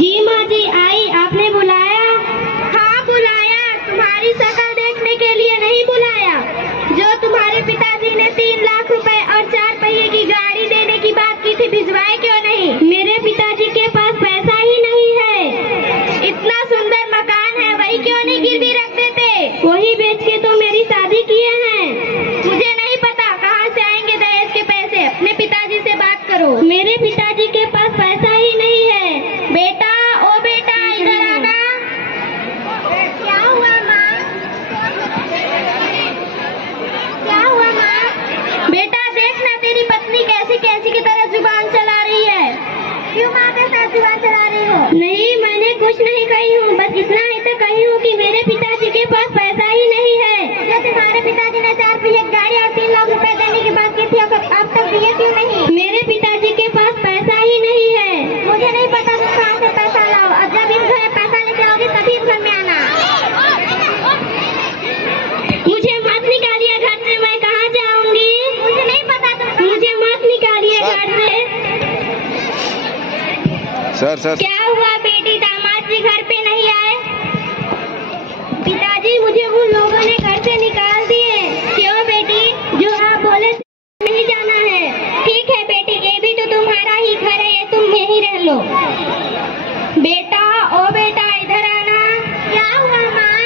जी माँ जी आई, आपने बुलाया? हाँ बुलाया, तुम्हारी शक्ल देखने के लिए नहीं बुलाया। जो तुम्हारे पिताजी ने 3 लाख रुपए और 4 पहिए की गाड़ी देने की बात की थी, भिजवाए क्यों नहीं? मेरे पिताजी के पास पैसा ही नहीं है। इतना सुंदर मकान है, वही क्यों नहीं गिरवी रख देते? वही बेच के तो मेरी शादी किए हैं। मुझे नहीं पता कहाँ से आएंगे दहेज के पैसे, अपने पिताजी से बात करो। मेरे पिताजी के पास पैसा ही नहीं है। बेटा, ओ बेटा, इधर आना। क्या हुआ माँ? क्या हुआ माँ? बेटा देखना, तेरी पत्नी कैसी कैसी की तरह जुबान चला रही है। क्यों माँ के साथ जुबान चला रही हो? नहीं, मैंने कुछ नहीं कही हूँ, बस इतना ही तो कही हूँ कि मेरे पिताजी के पास पैसा ही नहीं है। जब तुम्हारे पिताजी ने 4 पहिया गाड़ी और 3 लाख रुपए देने की बात की थी, अब तक दिए क्यों नहीं? मेरे पिताजी के पास पैसा ही नहीं है। मुझे नहीं पता तुम कहाँ से पैसा लाओ, और जब इस घर में पैसा लेके आओगे तभी इस घर में आना। मुझे मत निकालिए घर से, मैं कहाँ जाऊंगी? मुझे नहीं पता तुम, मुझे मत निकालिए घर से। सर क्या हुआ बेटी, दामाद जी घर पे नहीं आए? पिताजी मुझे उन लोगों ने घर से निकाल दिए। क्यों बेटी? जो आप बोले नहीं जाना है। ठीक है बेटी, ये भी तो तुम्हारा ही घर है, ये तुम यहीं रह लो। बेटा, ओ बेटा, इधर आना। क्या हुआ माँ?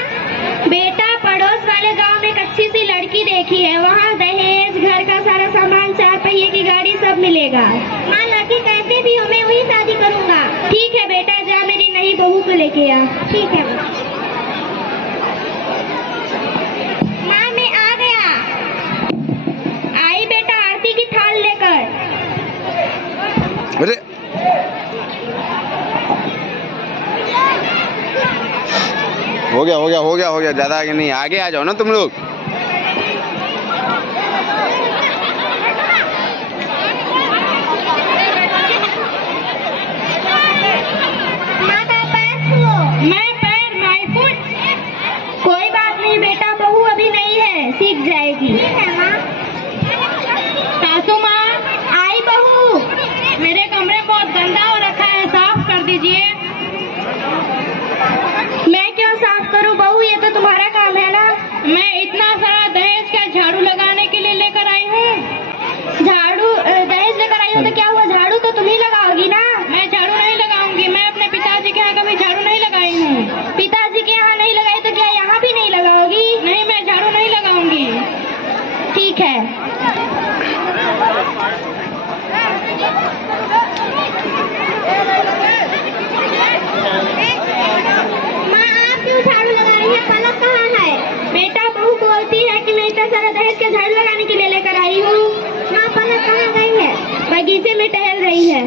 बेटा, पड़ोस वाले गांव में एक अच्छी सी लड़की देखी है, वहाँ दहेज, घर का सारा सामान, 4 पहिए की गाड़ी सब मिलेगा। माँ लड़की कैसे भी हो, मैं वही शादी करूँगा। ठीक है बेटा, जा मेरी नई बहू को लेके आ। ठीक है माँ, मैं आ गया। आई बेटा, आरती की थाल लेकर। अरे हो गया, ज्यादा आगे नहीं, आगे आ जाओ ना तुम लोग। कोई बात नहीं बेटा, बहू अभी नहीं है, सीख जाएगी। ठीक है माँ। सासू माँ, आई बहू। मेरे कमरे बहुत गंदा हो रखा है, साफ कर दीजिए। मैं क्यों साफ करूँ बहू, ये तो तुम्हारा काम है ना। मैं इतना सारा दहेज क्या झाड़ू लगाने के लिए लेकर आई हूँ। झाड़ू दहेज लेकर आई हूँ तो क्या हुआ, झाड़ू तो तुम ही लगाओगी ना। मैं झाड़ू नहीं लगाऊंगी, मैं अपने पिताजी के यहाँ कभी झाड़ू नहीं लगाई हूँ। पिताजी के यहाँ नहीं लगाई तो क्या यहाँ भी नहीं लगाओगी? नहीं, मैं झाड़ू नहीं लगाऊंगी। ठीक है। माँ, आप क्यों झाड़ू लगा रही है? पलक कहाँ है? बेटा, बहू बोलती है कि मैं इतना सारा दहेज के झाड़ू लगाने के लिए लेकर आई हूँ। माँ, पलक कहाँ गई है? बगीचे में टहल रही है।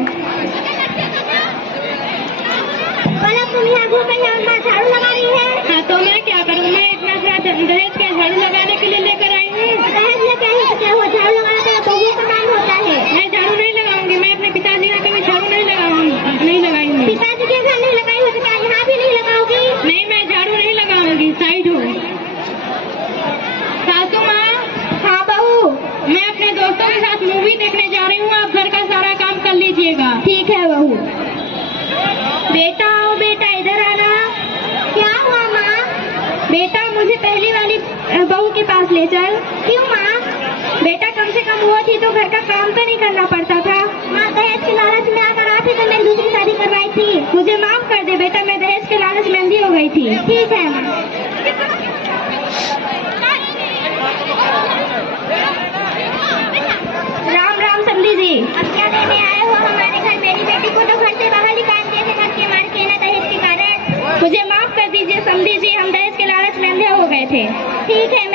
पलक, तुम यहाँ घूम रही हो, माँ झाड़ू लगा रही है। हाँ तो मैं क्या करूँ, मैं इतना सारा दहेज के झाड़ू लगाने के लिए लेकर आई हूँ। दहेज लेकर आई तो क्या हुआ, झाड़ू लगाना तो बहू का काम होता है। मैं झाड़ू नहीं लगाऊंगी, मैं अपने पिताजी का कभी झाड़ू नहीं लगाऊंगी, नहीं लगाई हूँ। पिताजी के घर नहीं लगाई हो तो क्या यहाँ भी नहीं लगाओगी? नहीं, मैं झाड़ू नहीं लगाऊंगी, साइड हो। सासू माँ। हाँ बहू। मैं अपने दोस्तों के साथ मूवी देखने जा रही हूँ, आप घर का सारा काम कर लीजिएगा। ठीक है बहू। बेटा, आओ बेटा, इधर आना। क्या हुआ माँ? बेटा, मुझे पहली वाली बहू के पास ले चल। क्यों माँ? बेटा, कम से कम वो थी तो घर का काम तो नहीं करना पड़ता था। माँ, दहेज के लालच में आकर आप ही तो मेरी दूसरी शादी करवाई थी। मुझे माफ कर दे बेटा, मैं दहेज के लालच में अंधी हो गई थी। ठीक है माँ। राम राम समधी जी। अब क्या देने आए हो हमारे घर? मेरी बेटी को तो घर से बाहर निकाल दिए थे घर के मार के ना दहेज के कारण। मुझे माफ कर दीजिए समधी जी, हम दहेज के लालच में अंधे हो गए थे। ठीक है